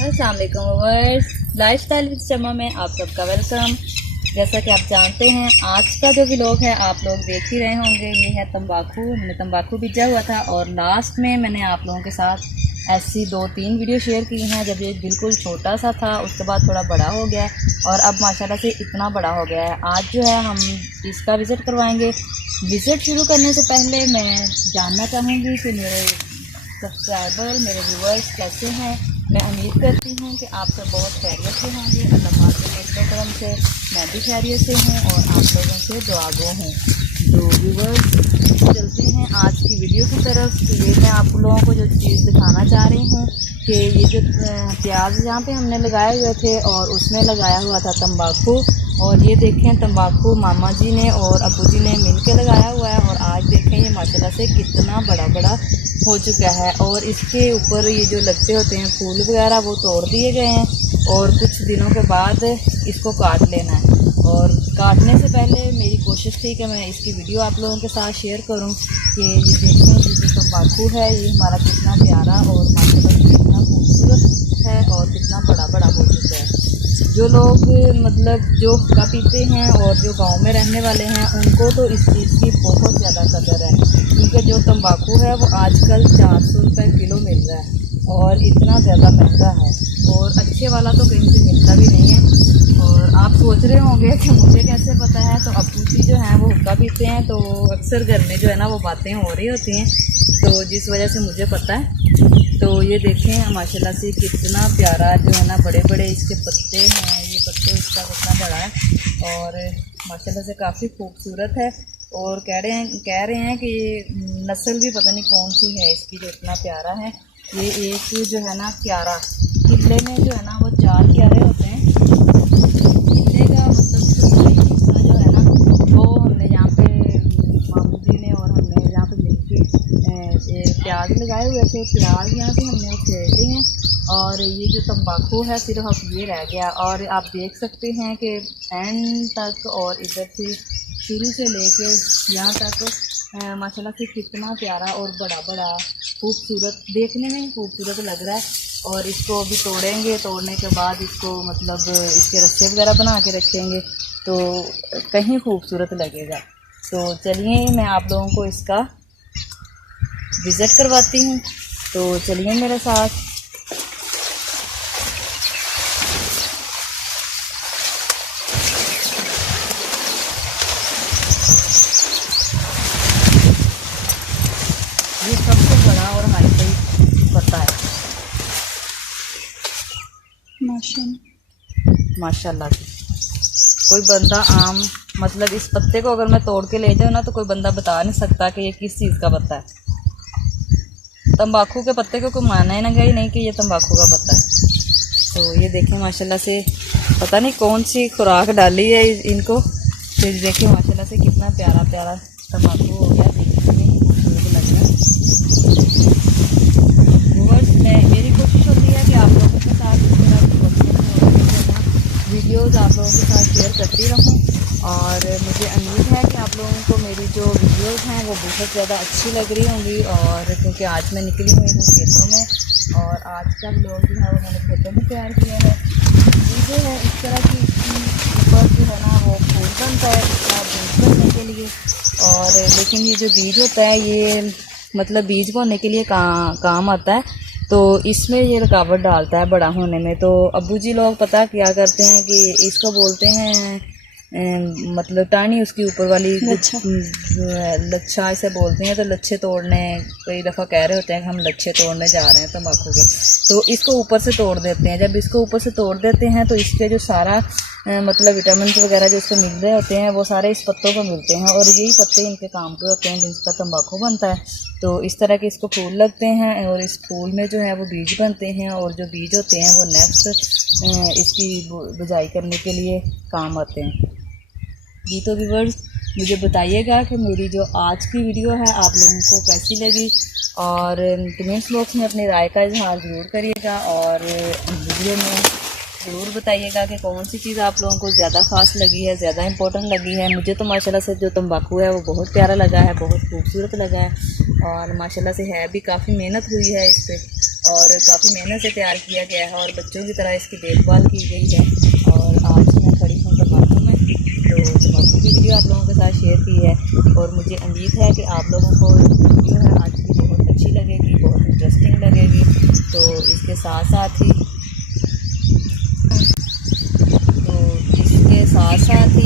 अस्सलाम वालेकुम viewers, lifestyle with शमा में आप सबका वेलकम। जैसा कि आप जानते हैं आज का जो व्लॉग है आप लोग देख ही रहे होंगे, ये है तंबाकू। हमने तंबाकू बीजा हुआ था और लास्ट में मैंने आप लोगों के साथ ऐसी 2-3 वीडियो शेयर की हैं। जब ये बिल्कुल छोटा सा था उसके बाद थोड़ा बड़ा हो गया और अब माशाल्लाह से इतना बड़ा हो गया है। आज जो है हम इसका विज़िट करवाएंगे। विज़िट शुरू करने से पहले मैं जानना चाहूँगी कि मेरे सब्सक्राइबर, मेरे व्यूअर्स कैसे हैं। मैं उम्मीद करती हूँ कि आप सब बहुत खैरियत से होंगे। अल्लाह पाक के करम से मैं भी खैरियत से हूँ और आप लोगों से दुआगो हूँ। तो व्यूअर्स चलते हैं आज की वीडियो की तरफ। तो ये मैं आप लोगों को जो चीज़ दिखाना चाह रही हूँ कि ये जो प्याज यहाँ पे हमने लगाए हुए थे और उसमें लगाया हुआ था तंबाकू। और ये देखें तंबाकू मामा जी ने और अब्बू जी ने मिल के लगाया हुआ है और आज देखें ये माशाल्लाह से कितना बड़ा बड़ा हो चुका है। और इसके ऊपर ये जो लगते होते हैं फूल वगैरह वो तोड़ दिए गए हैं और कुछ दिनों के बाद इसको काट लेना है। और काटने से पहले मेरी कोशिश थी कि मैं इसकी वीडियो आप लोगों के साथ शेयर करूं कि ये देखें कि जो तंबाकू है ये हमारा कितना प्यारा और माशाल्लाह कितना खूबसूरत है और कितना बड़ा बड़ा हो चुका है। जो लोग मतलब जो हुक्का पीते हैं और जो गांव में रहने वाले हैं उनको तो इस चीज़ की बहुत ज़्यादा कदर है, क्योंकि जो तंबाकू है वो आजकल 400 रुपये किलो मिल रहा है और इतना ज़्यादा महंगा है और अच्छे वाला तो कहीं से मिलता भी नहीं है। और आप सोच रहे होंगे कि मुझे कैसे पता है। तो अब्बू जी जो हैं वो हुक्का पीते हैं तो अक्सर घर में जो है ना वो बातें हो रही होती हैं, तो जिस वजह से मुझे पता है। तो ये देखें माशाल्लाह से कितना प्यारा जो है ना बड़े बड़े इसके पत्ते हैं। ये पत्ते इसका कितना बड़ा है और माशाल्लाह से काफ़ी खूबसूरत है। और कह रहे हैं कि ये नस्ल भी पता नहीं कौन सी है इसकी जो इतना प्यारा है। ये एक जो है ना क्यारा, किले में जो है ना वो 4 क्यारे होते हैं। किले का मतलब हिस्सा जो है ना वो हमने यहाँ पे मामू जी ने और हमने यहाँ पे मिलके प्याज लगाए हुए थे। प्याज यहाँ से हमने उखेड़ लिए हैं और ये जो तंबाकू है सिर्फ अब ये रह गया। और आप देख सकते हैं कि एंड तक और इधर से शुरू से लेके यहाँ तक माशाल्लाह से कितना प्यारा और बड़ा बड़ा खूबसूरत, देखने में ही खूबसूरत लग रहा है। और इसको अभी तोड़ेंगे, तोड़ने के बाद इसको मतलब इसके रस्से वगैरह बना के रखेंगे तो कहीं खूबसूरत लगेगा। तो चलिए मैं आप लोगों को इसका विज़िट करवाती हूँ, तो चलिए मेरे साथ। ये सबसे बड़ा और हाईफाई पत्ता है माशाल्लाह से। कोई बंदा आम मतलब इस पत्ते को अगर मैं तोड़ के ले जाऊँ ना तो कोई बंदा बता नहीं सकता कि ये किस चीज़ का पत्ता है। तंबाकू के पत्ते को कोई माना ही ना गई नहीं कि ये तंबाकू का पत्ता है। तो ये देखें माशाल्लाह से पता नहीं कौन सी खुराक डाली है इनको। तो देखें माशाल्लाह से कितना प्यारा प्यारा तंबाकू हो गया, देखने में ही खूबसूरत लग रहा है। मेरी कोशिश होती है कि आप लोगों के साथ इस तरह की वीडियोज़ आप लोगों के साथ शेयर करती रहूँ। और मुझे उम्मीद है कि आप लोगों को मेरी जो वीडियोज़ हैं वो बहुत ज़्यादा अच्छी लग रही होंगी। और क्योंकि आज मैं निकली हुई हूँ खेतों में और आज का व्लॉग जो है वो मैंने खेतों में तैयार किया है। ये जो है इस तरह की ऊपर जो है ना वो फूल बनता है इसका बीज बनने के लिए। और लेकिन ये जो बीज होता है ये मतलब बीज बोने के लिए काम आता है, तो इसमें ये रुकावट डालता है बड़ा होने में। तो अब्बू जी लोग पता क्या करते हैं कि इसको बोलते हैं मतलब टानी, उसकी ऊपर वाली लच्छा इसे बोलते हैं। तो लच्छे तोड़ने कई दफ़ा कह रहे होते हैं कि हम लच्छे तोड़ने जा रहे हैं तंबाकू के, तो इसको ऊपर से तोड़ देते हैं। जब इसको ऊपर से तोड़ देते हैं तो इसके जो सारा मतलब विटामिन वगैरह जो इसको मिल रहे होते हैं वो सारे इस पत्तों को मिलते हैं और यही पत्ते इनके काम के होते हैं जिनका तंबाकू बनता है। तो इस तरह के इसको फूल लगते हैं और इस फूल में जो है वो बीज बनते हैं और जो बीज होते हैं वो नेक्स्ट इसकी बुझाई करने के लिए काम आते हैं। जी तो व्यूअर्स मुझे बताइएगा कि मेरी जो आज की वीडियो है आप लोगों को कैसी लगी और कमेंट्स बॉक्स में अपनी राय का इजहार ज़रूर करिएगा और वीडियो में ज़रूर बताइएगा कि कौन सी चीज़ आप लोगों को ज़्यादा ख़ास लगी है, ज़्यादा इंपॉर्टेंट लगी है। मुझे तो माशाल्लाह से जो तंबाकू है वो बहुत प्यारा लगा है, बहुत खूबसूरत लगा है और माशाल्लाह से है भी, काफ़ी मेहनत हुई है इस पर। और काफ़ी मेहनत से तैयार किया गया है और बच्चों की तरह इसकी देखभाल की गई है। और आज मैं खड़ी हूँ तम्बाकू में, तो तम्बाकू की वीडियो आप लोगों के साथ शेयर की है और मुझे उम्मीद है कि आप लोगों को वीडियो है आज की बहुत अच्छी लगेगी, बहुत इंटरेस्टिंग लगेगी। तो इसके साथ साथ ही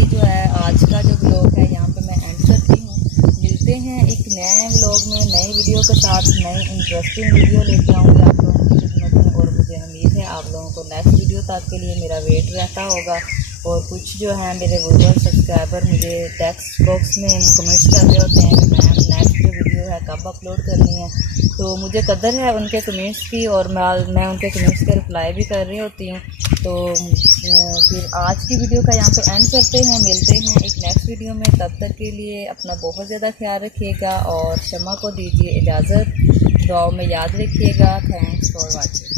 जो है आज का जो व्लॉग है यहाँ पे मैं एंड करती हूँ। मिलते हैं एक नए व्लॉग में, नई वीडियो के साथ, नई इंटरेस्टिंग वीडियो लेके आऊँगी आप लोगों की खिदमत में। और मुझे उम्मीद है आप लोगों को नेक्स्ट वीडियो तक के लिए मेरा वेट रहता होगा। और कुछ जो है मेरे व्यूअर सब्सक्राइबर मुझे टेक्स्ट बॉक्स में कमेंट्स कर रहे होते हैं कि मैम नेक्स्ट जो वीडियो है कब अपलोड करनी है। तो मुझे कदर है उनके कमेंट्स की और मैं उनके कमेंट्स के रिप्लाई भी कर रही होती हूँ। तो फिर आज की वीडियो का यहाँ पे एंड करते हैं, मिलते हैं एक नेक्स्ट वीडियो में। तब तक के लिए अपना बहुत ज़्यादा ख्याल रखिएगा और शमा को दीजिए इजाज़त, दुआओं में याद रखिएगा। Thanks for watching.